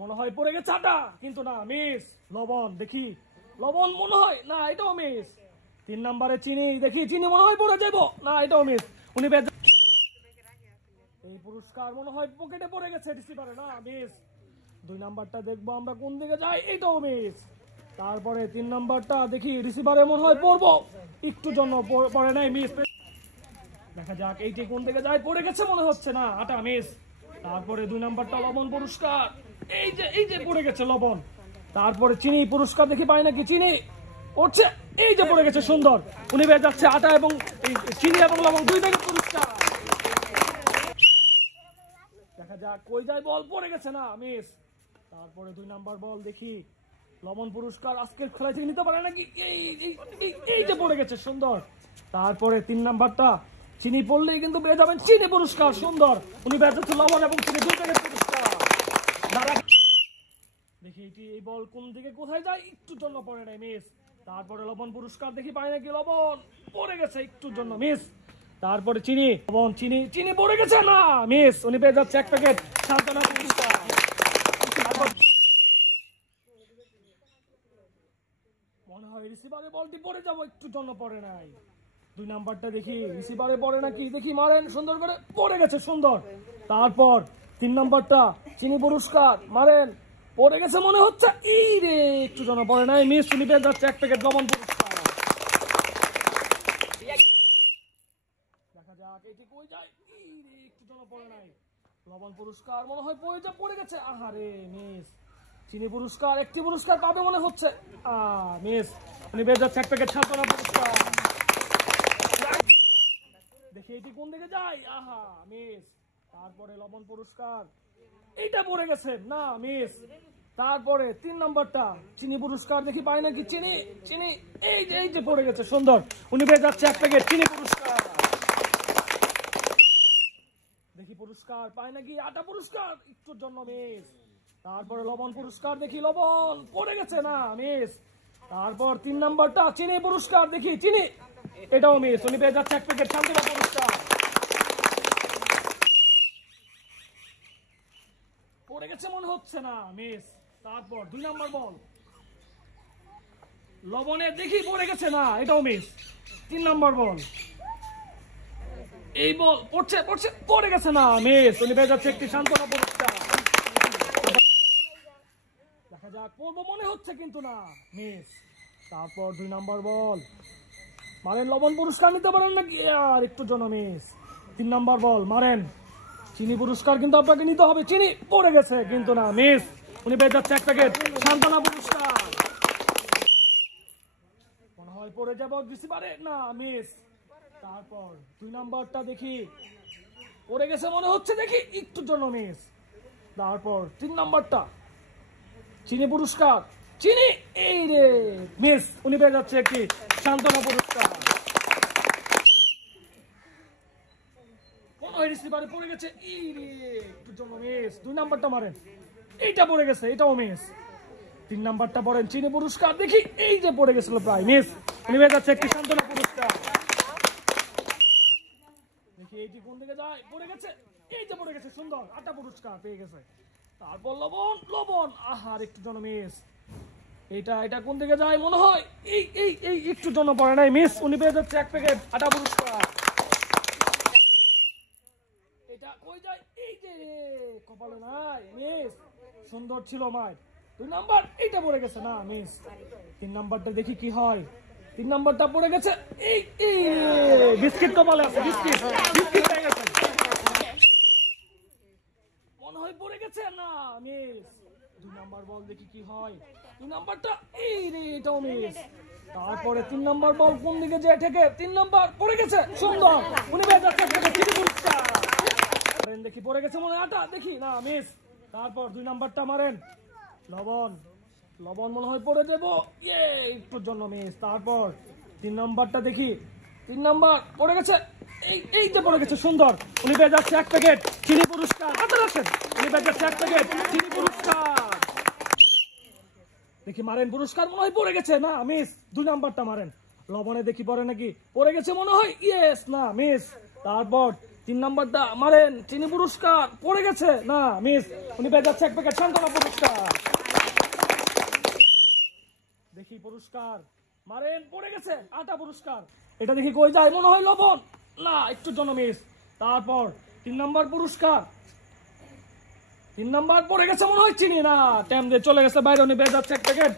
মনে হয় পড়ে গেছে আটা, কিন্তু না মিস। লবণ দেখি, লবণ মনে হয় না, এটাও মিস। 3 নম্বরে চিনি দেখি, চিনি মনে হয় পড়ে যাবো, না এটাও মিস। উনি এই পুরস্কার মনে হয় পকেটে পড়ে গেছে রিসিভারে, না মিস। 2 নাম্বারটা দেখবো আমরা কোন দিকে যাই, এটাও মিস। তারপরে 3 নাম্বারটা দেখি, রিসিভারে মনে হয় পড়বো, একটু জন্য পড়ে নাই, মিস। দেখা যাক এইটি কোন দিকে যায়, পড়ে গেছে মনে হচ্ছে, না আটা মিস। তারপরে 2 নাম্বারটা লবণ পুরস্কার, এই যে পড়ে গেছে লবণ। তারপরে চিনি পুরস্কার দেখি পাই নাকি, চিনি পড়ছে, এই যে পড়ে গেছে, সুন্দর। উনি পেয়ে যাচ্ছে আটা এবং চিনি এবং লবণ 2 প্যাকেট পুরস্কার। দেখা যাক কই যায় বল, পড়ে গেছে, না মিস। তারপরে 2 নাম্বার বল দেখি, লবণ পুরস্কার আজকের খেলা থেকে নিতে পারে নাকি, এই যে পড়ে গেছে, সুন্দর। তারপরে 3 নাম্বারটা চিনি পড়লেই কিন্তু পেয়ে যাবেন চিনি পুরস্কার, সুন্দর। উনি পেয়ে যাচ্ছে লবণ এবং চিনি 2 প্যাকেট পুরস্কার। দেখি এই বল কোন দিকে কোথায় যায়, একটুর জন্য পড়ে নাই, মিস। তারপরে লবণ পুরস্কার দেখি পায় নাকি, লবণ পড়ে গেছে, একটুর জন্য মিস। তারপরে চিনি, লবণ চিনি পড়ে গেছে, না মিস। উনি পেয়ে যাচ্ছে 1 প্যাকেট সান্ত্বনা পুরস্কার। মনে হয় রিসিভারে বলটি পড়ে যাবো, একটুর জন্য পড়ে নাই। 2 নাম্বারটা দেখি রিসিভারে পড়ে নাকি, দেখি মারেন সুন্দর করে, পড়ে গেছে, সুন্দর। তারপর 3 নাম্বারটা চিনি পুরস্কার, মারেন, পড়ে গেছে মনে হচ্ছে, এই রে একটু জন্য পড়ে নাই, মিস। উনি পেয়ে যাচ্ছে 1 প্যাকেট লবণ পুরস্কার। দেখা যাক এটি কই যায়, এই রে একটু জন্য পড়ে নাই, লবণ পুরস্কার মনে হয় পড়ে গেছে, আহারে মিস। চিনি পুরস্কার একটি পুরস্কার পাবে মনে হচ্ছে, মিস। উনি পেয়ে যাচ্ছে 1 প্যাকেট সান্ত্বনা পুরস্কার। দেখি এটি কোন দিকে যায়, আহা মিস। তারপরে লবণ পুরস্কার, এইটা পড়ে গেছে, না মিস। তারপরে 3 নাম্বারটা চিনি পুরস্কার দেখি পায় নাকি, চিনি এই যে পড়ে গেছে, সুন্দর। উনি পেয়ে যাচ্ছে 1 প্যাকেট চিনি পুরস্কার। দেখি পুরস্কার পায় নাকি, আটা পুরস্কার, একটুর জন্য মিস। তারপরে লবণ পুরস্কার দেখি, লবণ পড়ে গেছে, না মিস। তারপর 3 নাম্বারটা চিনি পুরস্কার দেখি, চিনি এটাও মিস। উনি পেয়ে যাচ্ছে 1 প্যাকেট সান্ত্বনা পুরস্কার। পড়ে গেছে মনে হচ্ছে, না মিস। তারপর 2 নাম্বার বল, লবণে দেখি পড়ে গেছে, না এটাও মিস। 3 নাম্বার বল, এই বল পড়ে গেছে, না মিস। উনি পেয়ে যাচ্ছে একটি সান্ত্বনা পুরস্কার। দেখা যাক পড়বো মনে হচ্ছে, কিন্তু না মিস। তারপর 2 নাম্বার বল, মারেন, লবণ পুরস্কার নিতে পারেন নাকি, আর একটু জন্য মিস। 3 নাম্বার বল, মারেন, চিনি পুরস্কার কিন্তু আপনাকে নিতে হবে, চিনি পড়ে গেছে, কিন্তু না মিস। উনি পেয়ে যাচ্ছে 1 প্যাকেট সান্ত্বনা পুরস্কার। মনে হয় পড়ে যাবো রিসিভারে, না মিস। তারপর 2 নাম্বারটা দেখি, পড়ে গেছে মনে হচ্ছে, দেখি একটুর জন্য মিস। তারপর 3 নাম্বারটা চিনি পুরস্কার, চিনি এই রে মিস। উনি পেয়ে যাচ্ছে একটি সান্ত্বনা পুরস্কার। মনে হয় রিসিভারে পড়ে গেছে, এই রে একটুর জন্য মিস। 2 নাম্বারটা মারেন, এইটা পড়ে গেছে, এটাও মিস। 3 নাম্বারটা পড়েন চিনি পুরস্কার দেখি, এই যে পড়ে গেছিল প্রায়, মিস। উনি পেয়ে যাচ্ছে একটি সান্ত্বনা পুরস্কার। দেখি এইটি কোন দিকে যায়, পড়ে গেছে, এই যে পড়ে গেছে, সুন্দর, আটা পুরস্কার পেয়ে গেছে। তারপর লবণ আহার একটু জন্য মিস। এটা কোন দিকে যায়, মনে হয় এই একটু জন্য পড়ে নাই, মিস। উনি পেয়ে যাচ্ছে 1 প্যাকেট আটা পুরস্কার। এটা কই যায়, এই যে কপালে নাই, মিস। সুন্দর ছিল মার। 2 নাম্বার এইটা পড়ে গেছে, না মিস। 3 নাম্বারটা দেখি কি হয়, 3 নাম্বারটা পড়ে গেছে, এই বিস্কিট কপালে আছে, বিস্কিট পেয়ে গেছে, মনে হয় পড়ে গেছে, না মিস। 2 নাম্বার বল দেখি কি হয়, 2 নাম্বারটা এই রে এটাও মিস। তারপরে 3 নাম্বার বল কোন দিকে যায় ঠেকে, 3 নাম্বার পড়ে গেছে, সুন্দর। উনি পেয়ে যাচ্ছে চিনি পুরস্কার। দেখি পড়ে গেছে মনে হয় আটা, দেখি না মিস। তারপর 2 নাম্বারটা মারেন, লবণ মনে হয় পড়ে দেবো, একটুর জন্য মিস। তারপর 3 নাম্বারটা দেখি, 3 নাম্বার পড়ে গেছে, এই যে পড়ে গেছে, সুন্দর। উনি পেয়ে যাচ্ছে 1 প্যাকেট চিনি পুরস্কার। উনি পেয়ে যাচ্ছে 1 প্যাকেট চিনি পুরস্কার। দেখি মারেন, পুরস্কার মনে হয় পড়ে গেছে, না মিস। 2 নাম্বারটা মারেন, লবণে দেখি পড়ে নাকি, পড়ে গেছে মনে হয়, ইয়েস, না মিস। তারপর 3 নাম্বারটা মারেন, চিনি পুরস্কার পড়ে গেছে না মিস, উনি পেয়ে যাচ্ছে 1 প্যাকেট সান্ত্বনা পুরস্কার। দেখি পুরস্কার মারেন, পড়ে গেছে আটা পুরস্কার। এটা দেখি কই যায়, মনে হয় লবণ না, একটু জন্য মিস। তারপর 3 নাম্বার পুরস্কার, 3 নাম্বার পড়ে গেছে মনে হয় চিনি না, টাইম দিয়ে চলে গেছে বাইরে, উনি পেয়ে যাচ্ছে 1 প্যাকেট